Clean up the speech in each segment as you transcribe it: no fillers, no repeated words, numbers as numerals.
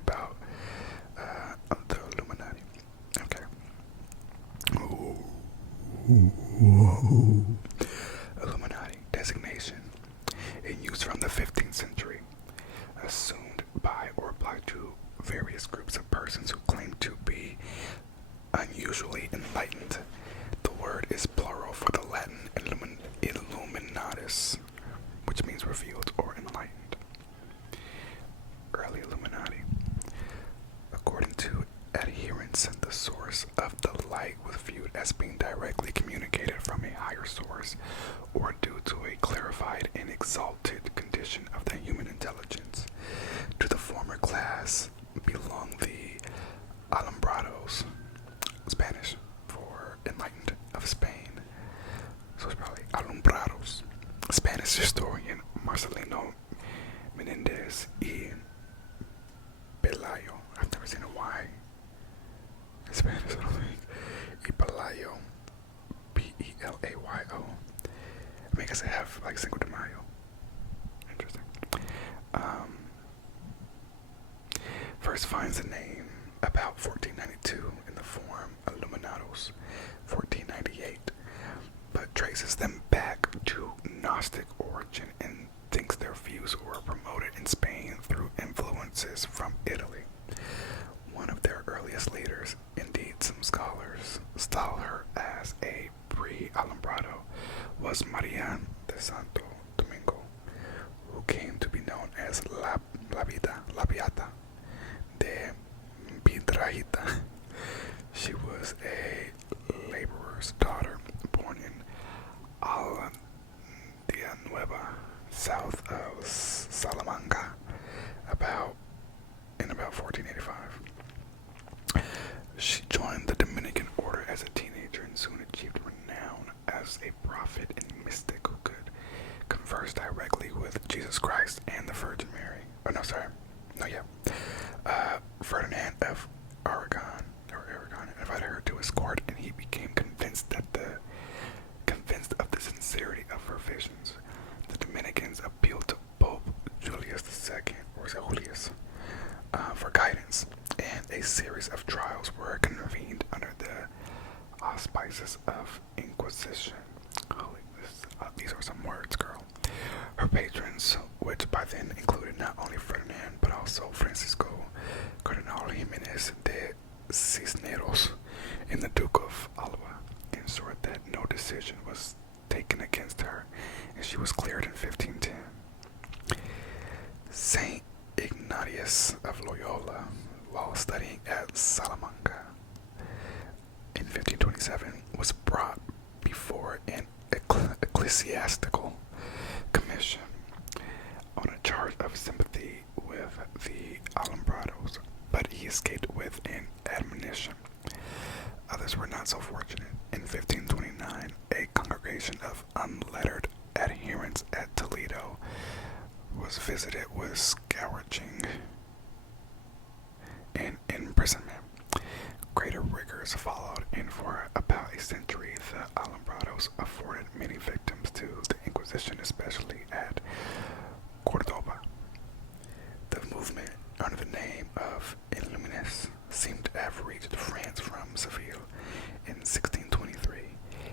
about the Illuminati. Okay. Ooh. Illuminati designation in use from the 15th century, assumed by or applied to various groups of persons who claim to be unusually enlightened. The word is plural for the Latin illuminatus, which means revealed or enlightened. Early Illuminati. According to adherents, the source of the light was viewed as being directly communicated from a higher source, or due to a clarified and exalted condition of the human intelligence. To the former class belong the alumbrados, Spanish for enlightened, of Spain. So it's probably alumbrados. Spanish historian Marcelino Menendez y Pelayo. I've never seen a Y in Spanish, I don't think. Y Pelayo. Pelayo. I guess I have like Cinco de Mayo. Interesting. First finds the name about 1492 in the form Illuminados 1498, but traces them back to Gnostic origin and thinks their views were promoted in Spain through influences from Italy. One of their earliest leaders, indeed some scholars style her as a pre-alumbrado, was Marian de Santo Domingo, who came to be known as La Beata de Piedrahita. She was a laborer's daughter born in Nueva, south of Salamanca, about 1485. She joined the Dominican order as a teenager and soon achieved renown as a prophet and mystic who could converse directly with Jesus Christ and the Virgin Mary. Ferdinand of Aragon invited her to his court, and he became convinced of the sincerity of her visions. The Dominicans appealed to Pope Julius II, or is it Julius, for guidance, and a series of trials were convened under the auspices of Inquisition. These are some words, girl. Her patrons, which by then included not only Ferdinand but also Francisco Cardinal Jimenez de Cisneros and the Duke of Alva, ensured that no decision was taken against her, and she was cleared in 1510. Saint Ignatius of Loyola, while studying at Salamanca in 1527, was brought before an ecclesiastical commission on a charge of sympathy with the Alumbrados, but he escaped with an admonition. Others were not so fortunate. In 1529, a congregation of unlettered adherents at Toledo was visited with scourging and imprisonment. Greater rigors followed, and for about a century, the Alumbrados afforded many victims to the Inquisition, especially at Cordoba. The movement, under the name of Illuminists, seemed to have reached France from Seville in 1623.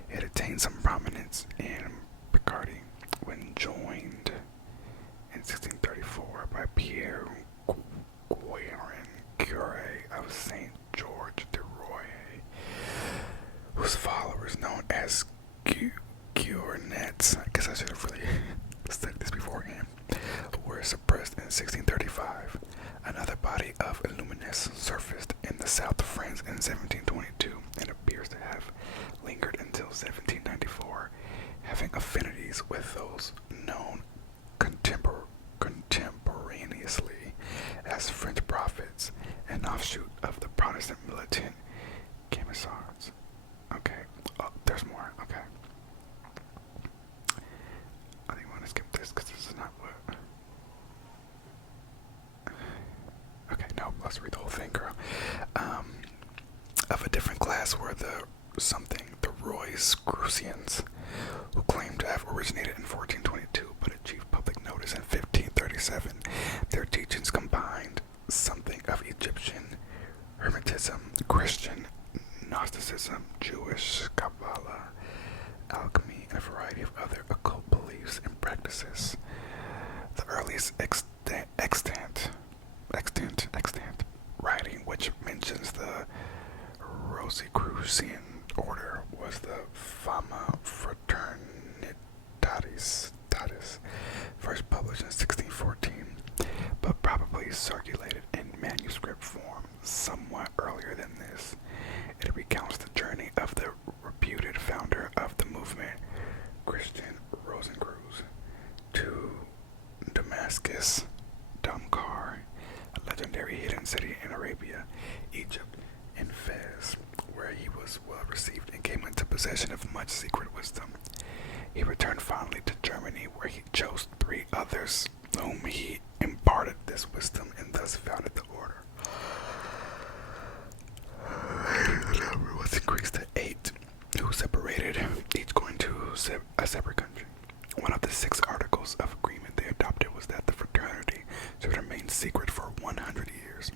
It attained some prominence in Picardy when joined in 1634 by Pierre Guérin, Curé of Saint George de Roye, whose followers, known as Guernets, I guess I should have really studied this beforehand, were suppressed in 1635. Another body of Illuminists surfaced in the south of France in 1722 and appears to have lingered until 1794, having affinities with those known contemporaneously as French prophets, an offshoot of the Protestant militant Camisards. Okay, there's more. Okay, I think I want to skip this because this is not what. Okay, no, let's read the whole thing, girl. Of a different class were the Royce-Crucians, who claimed to have originated in 1422 but achieved public notice in 1537. Their teachings combined something of Hermetism, Christian, Gnosticism, Jewish, Kabbalah, alchemy, and a variety of other occult beliefs and practices. The earliest extant writing which mentions the Rosicrucian order was the Fama Fraternitatis, first published in 1614, but probably circulated in manuscript form somewhat earlier than this. It recounts the journey of the reputed founder of the movement, Christian Rosencreutz, to Damascus, Damcar, a legendary hidden city in Arabia, Egypt, and Fez, where he was well received and came into possession of much secret wisdom. He returned finally to Germany, where he chose 3 others whom he imparted this wisdom and thus founded the order. The number was increased to 8, who separated, each going to a separate country. One of the 6 articles of agreement they adopted was that the fraternity should remain secret for 100 years.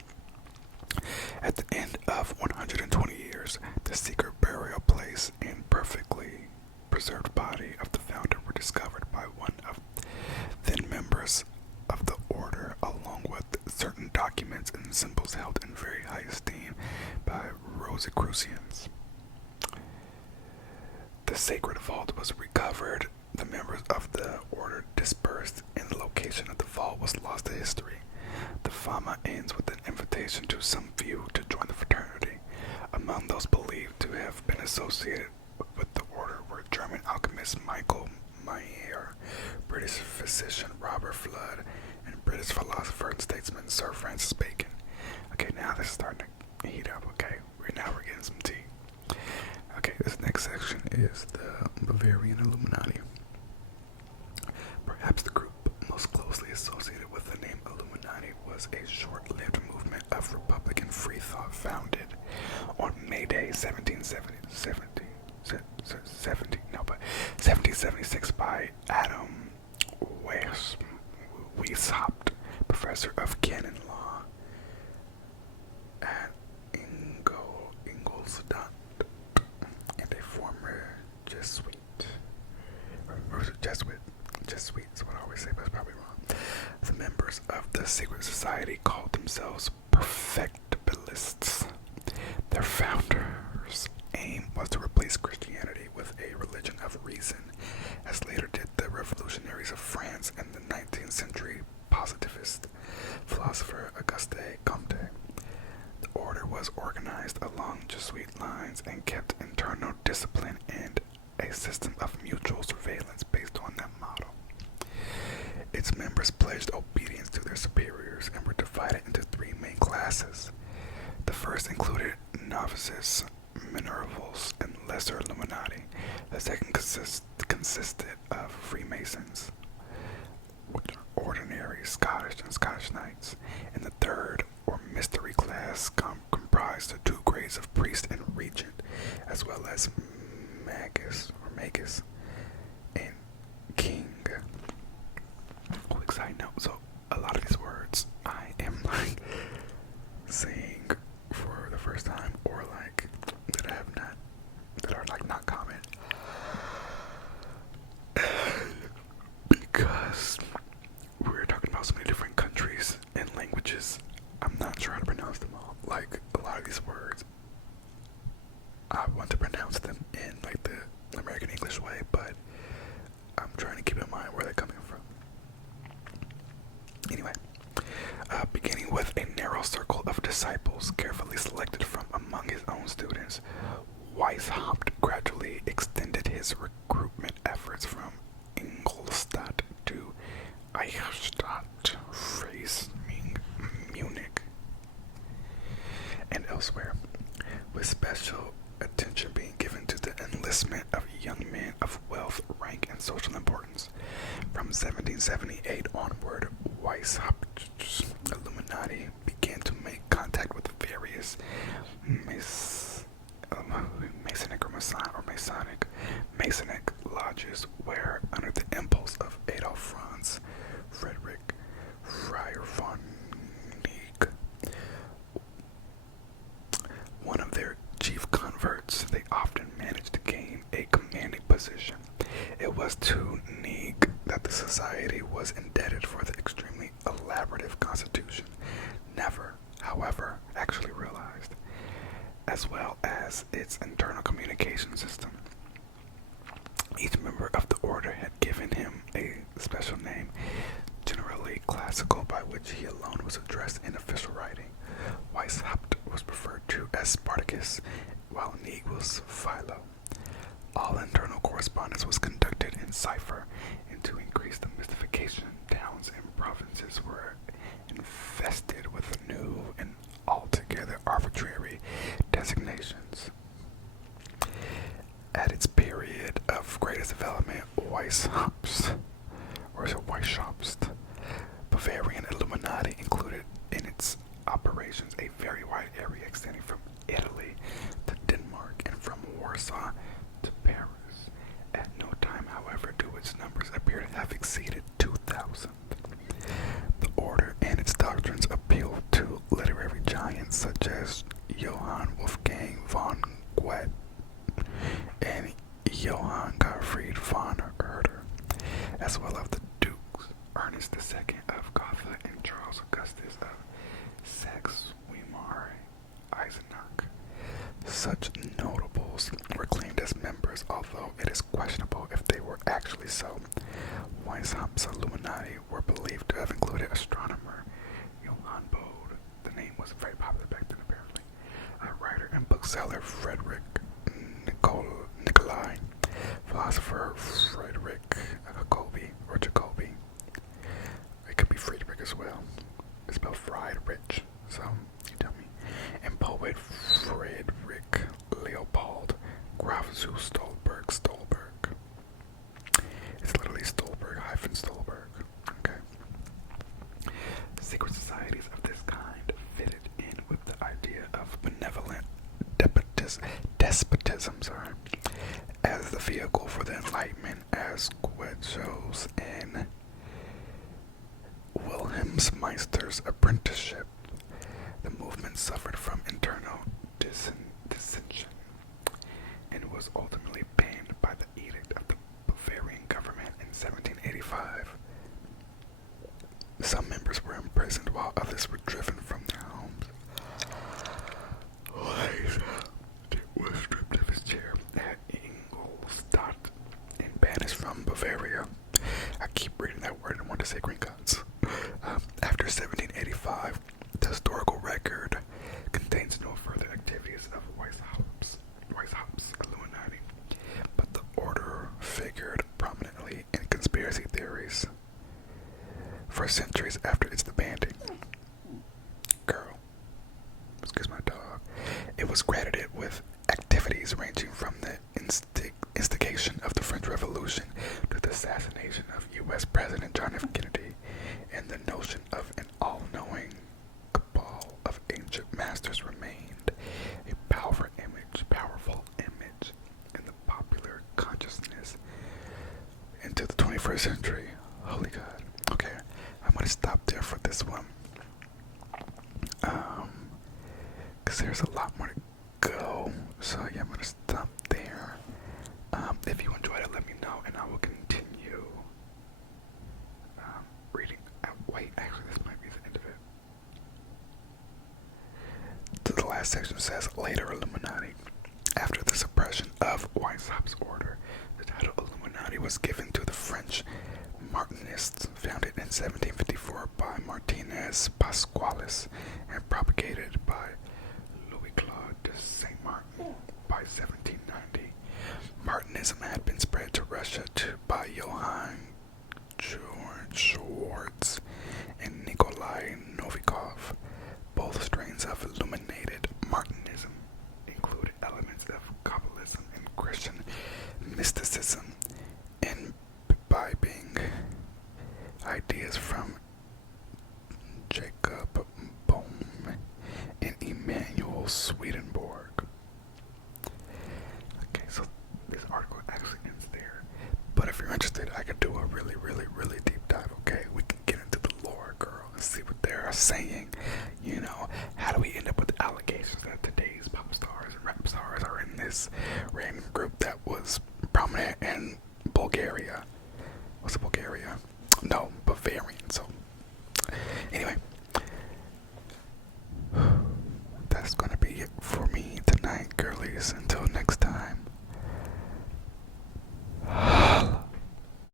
At the end of 120 years, the secret burial place and perfectly preserved body of the founder were discovered by one of then members of the order, along with certain documents and symbols held in very high esteem by Rosicrucians. The sacred vault was recovered. The members of the order dispersed, and the location of the vault was lost to history. The Fama ends with an invitation to some few to join the fraternity. Among those believed to have been associated with the order were German alchemist Michael Mayer, British physician Robert Flood, and British philosopher and statesman Sir Francis Bacon. Okay, now this is starting to heat up. Okay, now we're getting some tea. Okay, this next section is the Bavarian Illuminati. Perhaps the group most closely associated with the name Illuminati was a short-lived movement of Republican free thought founded on May Day 1776 by Adam Weishaupt, professor of canon law at Ingolstadt, and a former Jesuit is what I always say, but it's probably wrong. The members of the secret society called themselves Perfectibilists. Their founders' aim was to replace Christianity with a religion of reason, as later did the revolutionaries of France and the 19th century positivist philosopher Auguste Comte. The order was organized along Jesuit lines and kept internal discipline and a system of mutual surveillance based on that model. Its members pledged obedience to their superiors and were divided into 3 main classes. The first included novices, minervals, and lesser Illuminati. The second consisted of Freemasons, ordinary Scottish and Scottish Knights, and the third, or mystery class, comprised of 2 grades of priest and regent, as well as magus and king. Quick side note, so a lot of these words I am like saying for the first time, or like that are like not common, because we're talking about so many different countries and languages. I'm not sure how to pronounce them all. Like a lot of these words, I want to pronounce them in like the American English way, but I'm trying to keep in mind where they're coming from. Anyway, beginning with a narrow circle of disciples carefully selected from among his own students, Weishaupt gradually extended his recruitment efforts from Ingolstadt to Eichstätt, Freising, Munich, and elsewhere, with special attention being given to the enlistment of young men of wealth, rank, and social importance. From 1778 onward, Weishaupt's Illuminati began to make contact with various Masonic lodges, where, under the impulse of Adolf Franz Frederick Friar von Neck, was indebted for the extremely elaborative constitution, never, however, actually realized, as well as its internal communication system. Each member of the order had given him a special name, generally classical, by which he alone was addressed in official writing. Weishaupt was referred to as Spartacus, while Neg was Philo. All internal correspondence was conducted in cipher, and to increase the mystification, towns and provinces were infested with new and altogether arbitrary designations. At its period of greatest development, Weishaupt, or is it Weishaupt, Bavarian Illuminati included in its operations a very wide area extending from Italy to Denmark and from Warsaw to Paris. At no time, however, do its numbers appear to have exceeded 2,000. The order and its doctrines appealed to literary giants such as Johann Wolfgang von Goethe and Johann Gottfried von Herder, as well as the Dukes Ernest II of Gotha and Charles Augustus of Saxe-Weimar-Eisenach. Such notables were claimed as members, although it is questionable if they were actually so. Weishaupt's Illuminati were believed to have included astronomer Johann Bode. The name was very popular back then, apparently. Writer and bookseller Frederick Nicolai, philosopher Frederick Jacobi. It could be Friedrich as well. It's spelled Friedrich, so you tell me. And poet Friedrich Leopold Graf zu Stolberg. It's literally Stolberg-Stolberg. Okay. Secret societies of this kind fitted in with the idea of benevolent despotism, as the vehicle for the Enlightenment, as Goethe shows in Wilhelmsmeister's apprenticeship. The movement suffered from internal dissension and was ultimately banned by the edict of the Bavarian government in 1785. Some members were imprisoned while others were driven from their homes. Weishaupt was stripped of his chair at Ingolstadt and banished from Bavaria. I keep reading that word and want to say green gods. After 1785, the historical record contains no further activities of Weishaupt's Illuminati, but the order figured prominently in conspiracy theories for centuries after its disbanding. Girl, excuse my dog. It was credited with activities ranging from the instigation of the French Revolution to the assassination of U.S. President John F. Kennedy, and the notion of an all-knowing cabal of ancient masters remained a powerful image in the popular consciousness into the 21st century. Holy God. Okay, I'm going to stop there for this one. Because there's a lot more to go. So yeah, I'm going to stop there. If you enjoyed it, let me know, and I will continue reading. Wait, actually, this might be the end of it. The last section says, later Illuminati. After the suppression of Weishaupt's order, the title Illuminati was given to the French Martinists, founded in 1754 by Martinez Pasqualis and propagated by Louis-Claude de Saint-Martin by 1790. Martinism had been spread to Russia by Johann Schwartz and Nikolai Novikov. Both strains of illuminated Martinism included elements of Kabbalism and Christian mysticism, imbibing ideas from Jacob Boehme and Emanuel Swedenborg. Okay, so this article actually ends there. But if you're interested, I could do a really, really, really deep dive, okay? We can get into the lore, girl, and see what they're saying. You know, how do we end up with allegations that today's pop stars and rap stars are in this random group that was prominent in Bulgaria? Was it Bulgaria? No, variant. So, anyway,